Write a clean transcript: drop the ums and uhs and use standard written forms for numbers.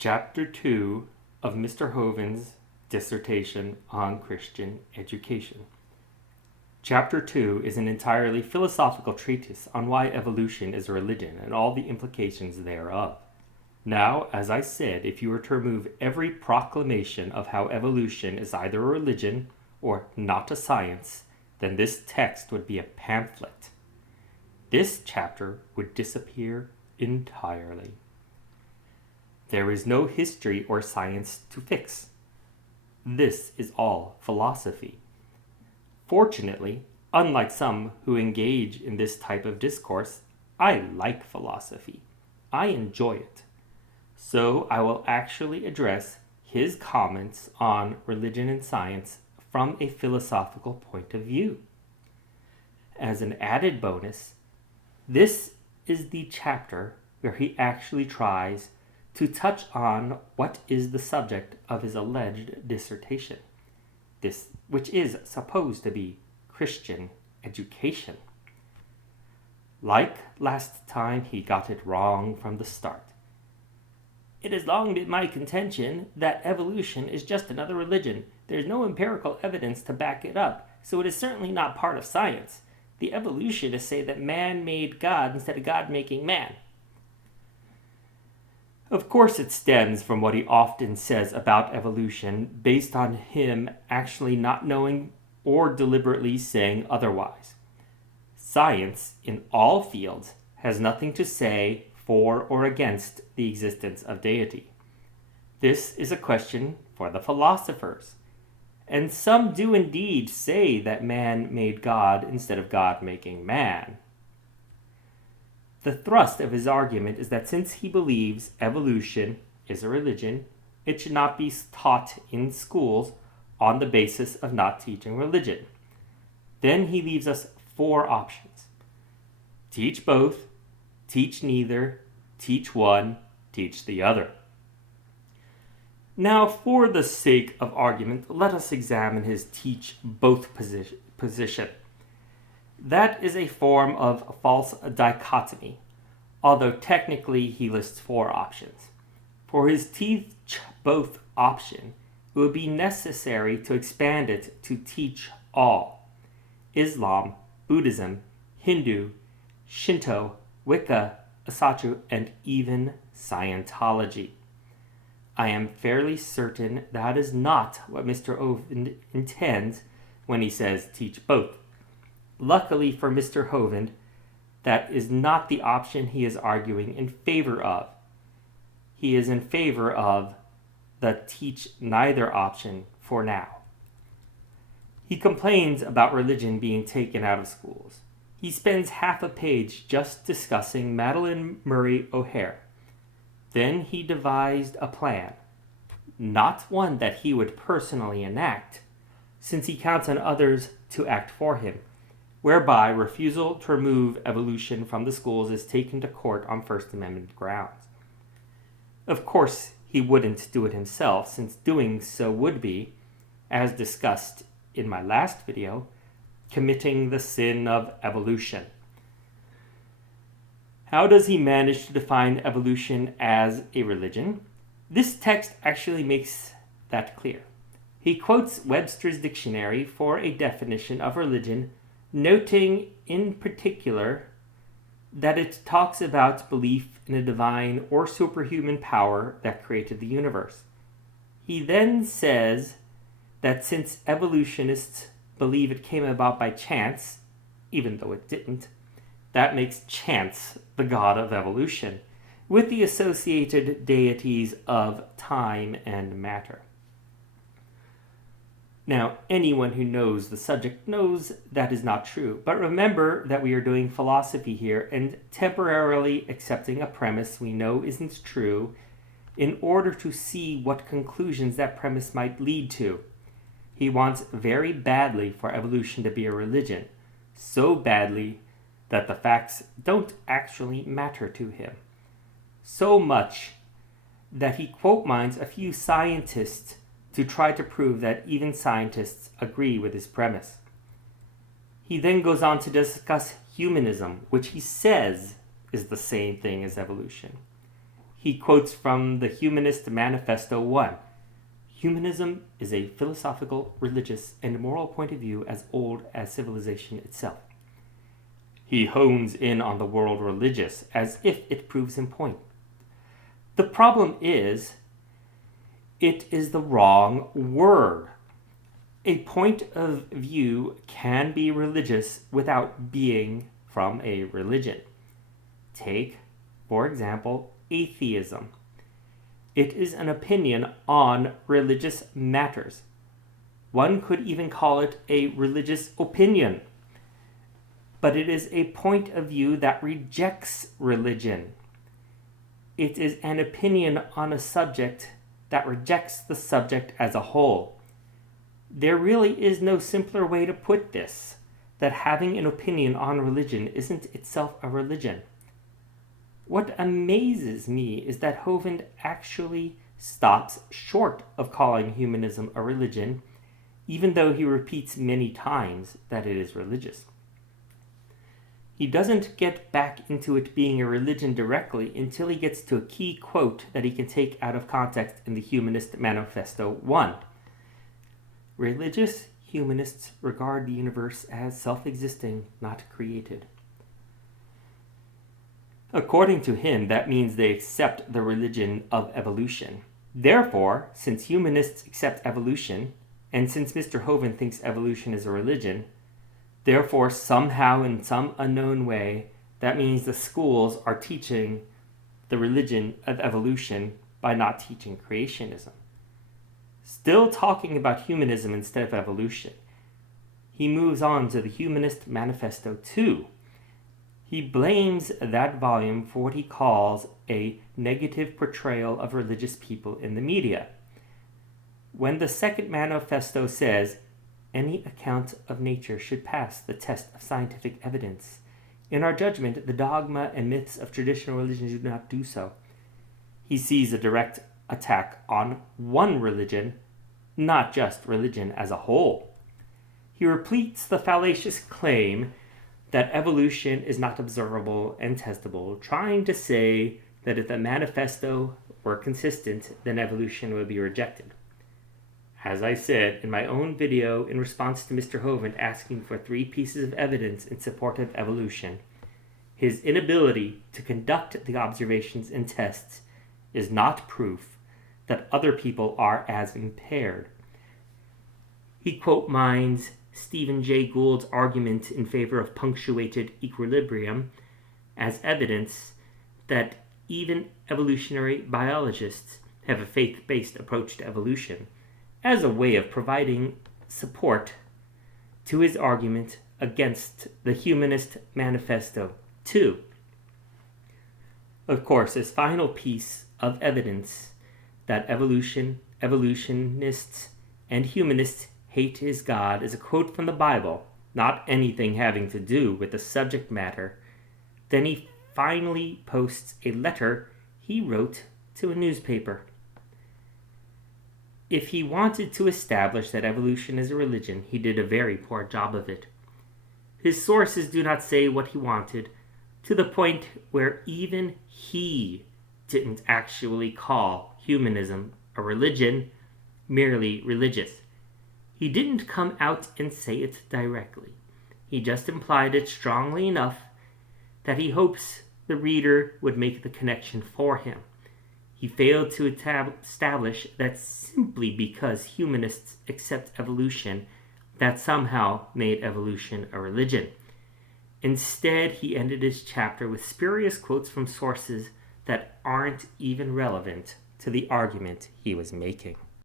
Chapter 2 of Mr. Hovind's dissertation on Christian education. Chapter 2 is an entirely philosophical treatise on why evolution is a religion and all the implications thereof. Now, as I said, if you were to remove every proclamation of how evolution is either a religion or not a science, then this text would be a pamphlet. This chapter would disappear entirely. There is no history or science to fix. This is all philosophy. Fortunately, unlike some who engage in this type of discourse, I like philosophy. I enjoy it. So I will actually address his comments on religion and science from a philosophical point of view. As an added bonus, this is the chapter where he actually tries to touch on what is the subject of his alleged dissertation, which is supposed to be Christian education. Like last time, he got it wrong from the start. It has long been my contention that evolution is just another religion. There is no empirical evidence to back it up, so it is certainly not part of science. The evolutionists say that man made God instead of God making man. Of course, it stems from what he often says about evolution, based on him actually not knowing or deliberately saying otherwise. Science, in all fields, has nothing to say for or against the existence of deity. This is a question for the philosophers, and some do indeed say that man made God instead of God making man. The thrust of his argument is that since he believes evolution is a religion, it should not be taught in schools on the basis of not teaching religion. Then he leaves us 4 options. Teach both, teach neither, teach one, teach the other. Now, for the sake of argument, let us examine his teach both position. That is a form of false dichotomy, although technically he lists 4 options. For his teach both option, it would be necessary to expand it to teach all: Islam, Buddhism, Hindu, Shinto, Wicca, Asatru, and even Scientology. I am fairly certain that is not what Mr. Hovind intends when he says teach both. Luckily for Mr. Hovind, that is not the option he is arguing in favor of. He is in favor of the teach neither option for now. He complains about religion being taken out of schools. He spends half a page just discussing Madalyn Murray O'Hair. Then he devised a plan, not one that he would personally enact, since he counts on others to act for him, whereby refusal to remove evolution from the schools is taken to court on First Amendment grounds. Of course, he wouldn't do it himself, since doing so would be, as discussed in my last video, committing the sin of evolution. How does he manage to define evolution as a religion? This text actually makes that clear. He quotes Webster's dictionary for a definition of religion, noting in particular that it talks about belief in a divine or superhuman power that created the universe. He then says that since evolutionists believe it came about by chance, even though it didn't, that makes chance the god of evolution, with the associated deities of time and matter. Now, anyone who knows the subject knows that is not true, but remember that we are doing philosophy here and temporarily accepting a premise we know isn't true in order to see what conclusions that premise might lead to. He wants very badly for evolution to be a religion, so badly that the facts don't actually matter to him. So much that he quote mines a few scientists to try to prove that even scientists agree with his premise. He then goes on to discuss humanism, which he says is the same thing as evolution. he quotes from the Humanist Manifesto 1. Humanism is a philosophical, religious, and moral point of view as old as civilization itself. He hones in on the word religious as if it proves him point. The problem is, it is the wrong word. A point of view can be religious without being from a religion. Take, for example, atheism. It is an opinion on religious matters. One could even call it a religious opinion. But it is a point of view that rejects religion. It is an opinion on a subject that rejects the subject as a whole. There really is no simpler way to put this, that having an opinion on religion isn't itself a religion. What amazes me is that Hovind actually stops short of calling humanism a religion, even though he repeats many times that it is religious. He doesn't get back into it being a religion directly until he gets to a key quote that he can take out of context in the Humanist Manifesto 1. Religious humanists regard the universe as self-existing, not created. According to him, that means they accept the religion of evolution. Therefore, since humanists accept evolution, and since Mr. Hovind thinks evolution is a religion, therefore, somehow in some unknown way, that means the schools are teaching the religion of evolution by not teaching creationism. Still talking about humanism instead of evolution, he moves on to the Humanist Manifesto 2. He blames that volume for what he calls a negative portrayal of religious people in the media. When the second manifesto says, any account of nature should pass the test of scientific evidence. In our judgment, the dogma and myths of traditional religions do not do so. He sees a direct attack on one religion, not just religion as a whole. He repeats the fallacious claim that evolution is not observable and testable, trying to say that if the manifesto were consistent, then evolution would be rejected. As I said in my own video in response to Mr. Hovind asking for 3 pieces of evidence in support of evolution, his inability to conduct the observations and tests is not proof that other people are as impaired. He quote mines Stephen Jay Gould's argument in favor of punctuated equilibrium as evidence that even evolutionary biologists have a faith-based approach to evolution, as a way of providing support to his argument against the Humanist Manifesto 2. Of course, his final piece of evidence that evolutionists, and humanists hate his God is a quote from the Bible, not anything having to do with the subject matter. Then he finally posts a letter he wrote to a newspaper. If he wanted to establish that evolution is a religion, he did a very poor job of it. His sources do not say what he wanted, to the point where even he didn't actually call humanism a religion, merely religious. He didn't come out and say it directly. He just implied it strongly enough that he hopes the reader would make the connection for him. He failed to establish that simply because humanists accept evolution, that somehow made evolution a religion. Instead, he ended his chapter with spurious quotes from sources that aren't even relevant to the argument he was making.